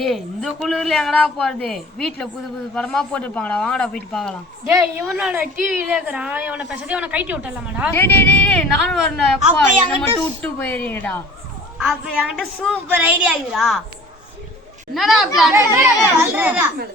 டேய் இந்த குளிர்ல எங்கடா போறது? வீட்டுல புது புது படமா போட்டுருப்பாங்கடா, வாங்கடா போயிட்டு பார்க்கலாம். டேய் இவனோட டிவில இருக்கிறான், இவனை பேசுறதே அவனை கைட்டி விட்டலாமாடா? டேய் நானும் வரணும். அப்பா என்ன மட்டும் விட்டு போயிருங்கடா. அப்ப என்கிட்ட சூப்பர் ஐடியா இருக்குடா. என்னடா பிளான்?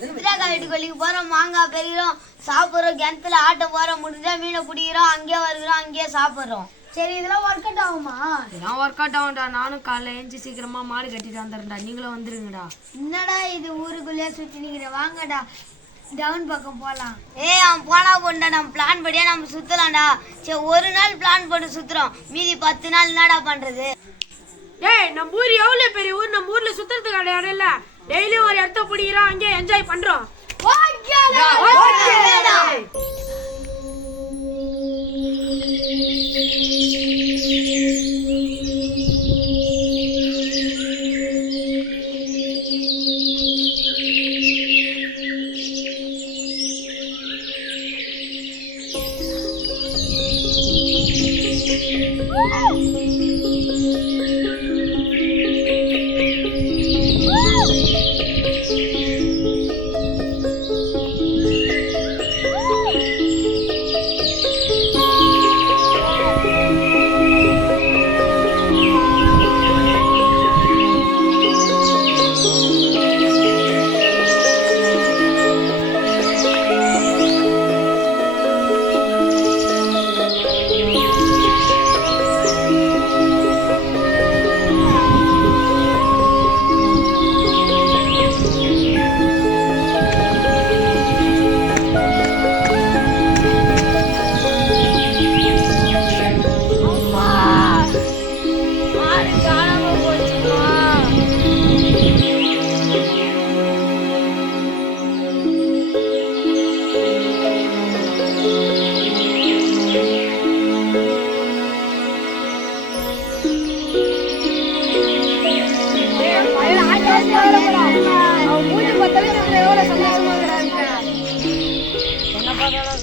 சித்ராக்கா வீட்டு கொல்லிக்கு போறோம், மாங்காய் பெறுகிறோம், சாப்பிடுறோம், கிணத்துல ஆட்ட போறோம், முடிஞ்சா மீனை பிடிக்கிறோம், அங்கேயே வருகிறோம், அங்கேயே சாப்பிடுறோம். சரி இதெல்லாம் ஒர்க் அவுட் ஆகுமா? இதெல்லாம் ஒர்க் அவுட் ஆகும்டா. நானும் காலைல எழுந்து சீக்கிரமா மாடு கட்டிட்டு வந்துடுறேன்டா. நீங்களும் வந்துருங்கடா. என்னடா இது ஊருக்குள்ளேயே சுத்தி நிக்கிற, வாங்கடா டவுன் பக்கம் போலாம். அவன் போனா போண்டா, நம்ம பிளான் படியா நம்ம சுத்தலாம்டா. சரி ஒரு நாள் பிளான் போட்டு சுத்துறோம், மீதி 10 நாள் என்னடா பண்றது? டேய் நம்ம ஊர் எவ்வளவு பெரிய ஊர், நம்ம ஊர்ல சுத்துறதுக்கு இடம் இல்ல. டெய்லியும் ஒரு இடத்த பிடிக்கிறோம், அங்கே என்ஜாய் பண்றோம்.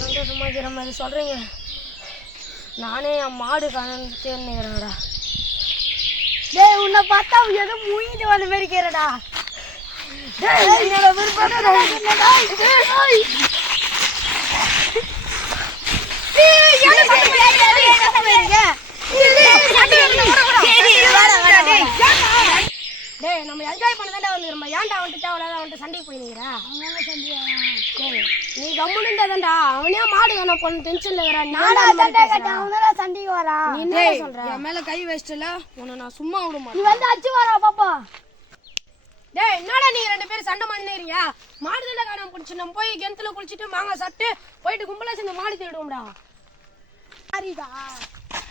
சந்தோஷமா இருக்கிற மாதிரி சொல்றீங்க. நானே என் மாடு காணுங்கிறேன்டா. டேய் உன்னை பார்த்தா ஏதோ மூங்கிட்டு வந்த மாதிரி கேறடா. என்னோட டேய் நம்ம என்ஜாய் பண்ணதாண்டா வந்துக்கிறோம். ஏன்டா வந்துட்டு அவளால அவன்கிட்ட சண்டைக்கு போய் நிற்கிறா? நீ கம்முன்னு இருந்தாதான்டா. அவனே மாடு வேணாம் பொண்ணு டென்ஷன்ல இருக்கிறான். அவனால சண்டைக்கு வரா. நீ என்ன சொல்ற? என் மேல கை வச்சிட்டல, உன்னை நான் சும்மா விட மாட்டேன். நீ வந்து அடிச்சு வரா பாப்பா. டேய் என்னடா நீங்க ரெண்டு பேரும் சண்டை பண்ணிக்கிறீங்க? மாடு தண்டை காணாம போச்சு. நம்ம போய் கிணத்துல குளிச்சுட்டு மாங்காய் சாப்பிட்டு போயிட்டு கும்பலா சேர்ந்து மாடு தேடுவோம்டா. சாரிடா.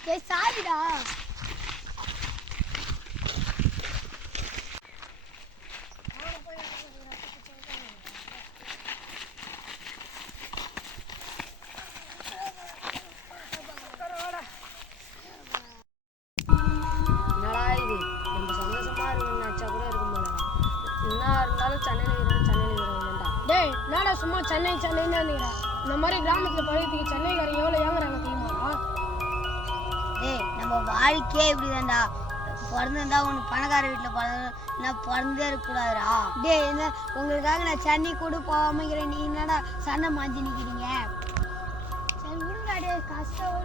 டேய் சாரிடா. டேய் நாடா சும்மா சென்னை சென்னைன்னு நினைக்கிறேன். இந்த மாதிரி கிராமத்துல பழகத்துக்கு சென்னைக்காரங்க எவ்வளவு ஏங்குறாங்க தெரியுமா? டேய் நம்ம வாழ்க்கையே இப்படிதான்டா. பிறந்திருந்தா உனக்கு பணக்கார வீட்டில் நான் பிறந்தே இருக்கக்கூடாதுடா. டேய் என்ன உங்களுக்காக நான் சென்னை கூட போகாமக்கிறேன், நீ என்னடா சண்டை மாஞ்சி நிற்கிறீங்க? சரி விடுங்கடா, டே கஷ்டம்